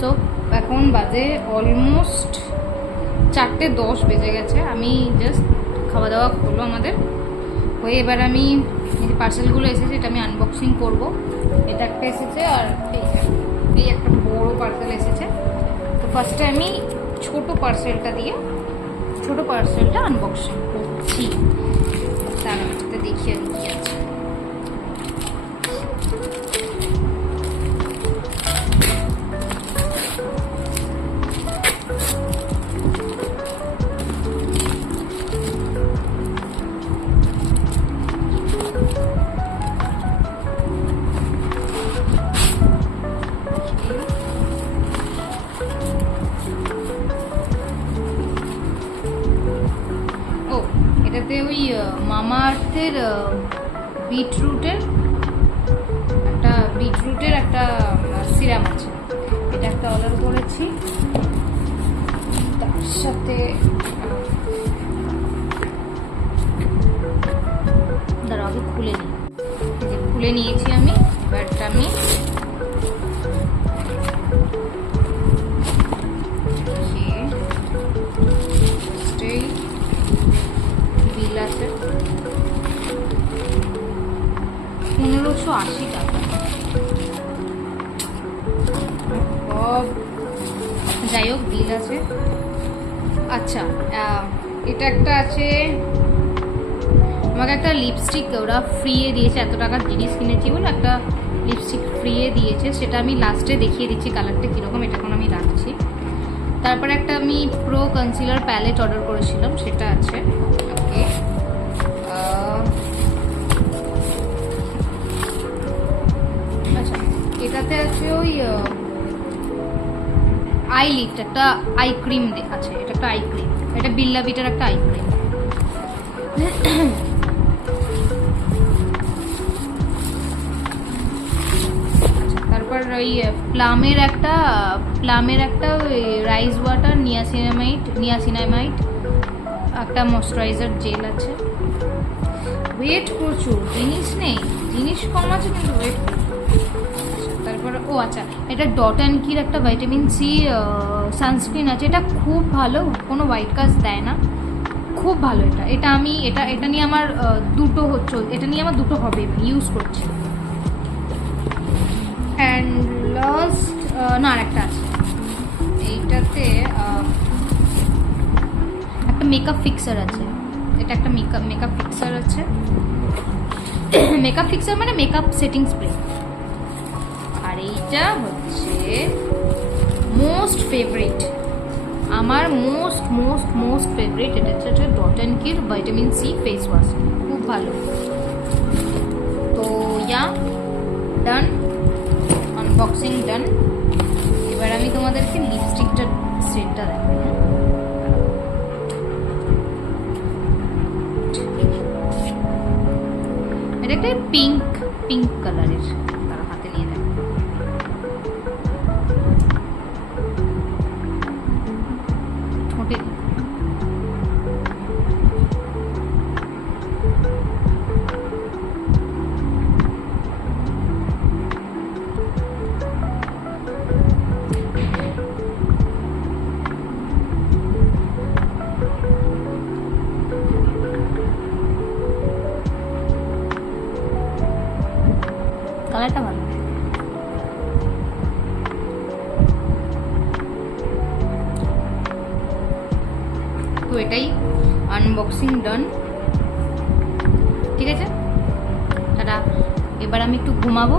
So এখন বাজে almost চারটে দশ বেজে গেছে। আমি জাস্ট খাওয়া দাওয়া হলো আমাদের। হয়ে এবার আমি যে পার্সেলগুলো এসেছে, এটা আমি আনবক্সিং করব। এটা একটা এসেছে আর এই একটা বড় পার্সেল এসেছে। তো ফার্স্টে আমি ছোট পার্সেলটা দিয়ে, ছোট পার্সেলটা আনবক্সিং করছি। তার মধ্যে দেখিয়ে কি এটাতে ওই মামা আর্থের বিটরুটের, একটা বিটরুটের একটা সিরাম আছে। এটা একটা অর্ডার করেছি। তার সাথে, দাঁড়াও আগে খুলে নিই। যে খুলে নিয়েছি আমি এটা আমি। পনেরোশো আশি টাকা যাই হোক, বিল আছে। আচ্ছা এটা একটা আছে। আমাকে একটা লিপস্টিক ওরা ফ্রিয়ে দিয়েছে, এত টাকার জিনিস কিনেছি বলে একটা লিপস্টিক ফ্রিয়ে দিয়েছে। সেটা আমি লাস্টে দেখিয়ে দিচ্ছি কালারটা কীরকম, এটা এখন আমি রাখছি। তারপরে একটা আমি প্রো কনসিলার প্যালেট অর্ডার করেছিলাম, সেটা আছে। এটাতে আছে ওই আই লিফট একটা আই ক্রিম আছে এটা একটা আই ক্রিম এটা বিল্লা বিটার একটা আই ক্রিম তারপর ওই প্লামের একটা প্লামের একটা ওই রাইস ওয়াটার নিয়াসিনামাইট নিয়াসিনামাইট একটা ময়শ্চারাইজার জেল আছে। ওয়েট প্রচুর, জিনিস নেই, জিনিস কম আছে কিন্তু ওয়েট তারপর ও আচ্ছা এটা ডট অ্যান্ড কির একটা ভাইটামিন সি সানস্ক্রিন আছে। এটা খুব ভালো, কোনো হোয়াইট কাস্ট দেয় না। খুব ভালো এটা। এটা আমি, এটা এটা নিয়ে আমার দুটো হচ্ছে এটা নিয়ে আমার দুটো হবে ইউজ করছি। অ্যান্ড লাস্ট না আরেকটা আছে। এইটাতে একটা মেকআপ ফিক্সার আছে। এটা একটা মেকআপ মেকআপ ফিক্সার আছে। মেকআপ ফিক্সার মানে মেকআপ সেটিং স্প্রে এইটা হচ্ছে মোস্ট ফেভারিট আমার মোস্ট মোস্ট মোস্ট ফেভারিট এটা হচ্ছে ডট কির ভাইটামিন সি ফেস ওয়াশ খুব ভালো। তো ইয়া ডান আনবক্সিং ডান এবার আমি তোমাদেরকে লিপস্টিকটা সেটটা দেখাই? এটা একটা পিঙ্ক পিঙ্ক কালারের তারা হাতে নিয়ে দেয় Pi তো এটাই আনবক্সিং ডান ঠিক আছে? টাটা। এবার আমি একটু ঘুমাবো।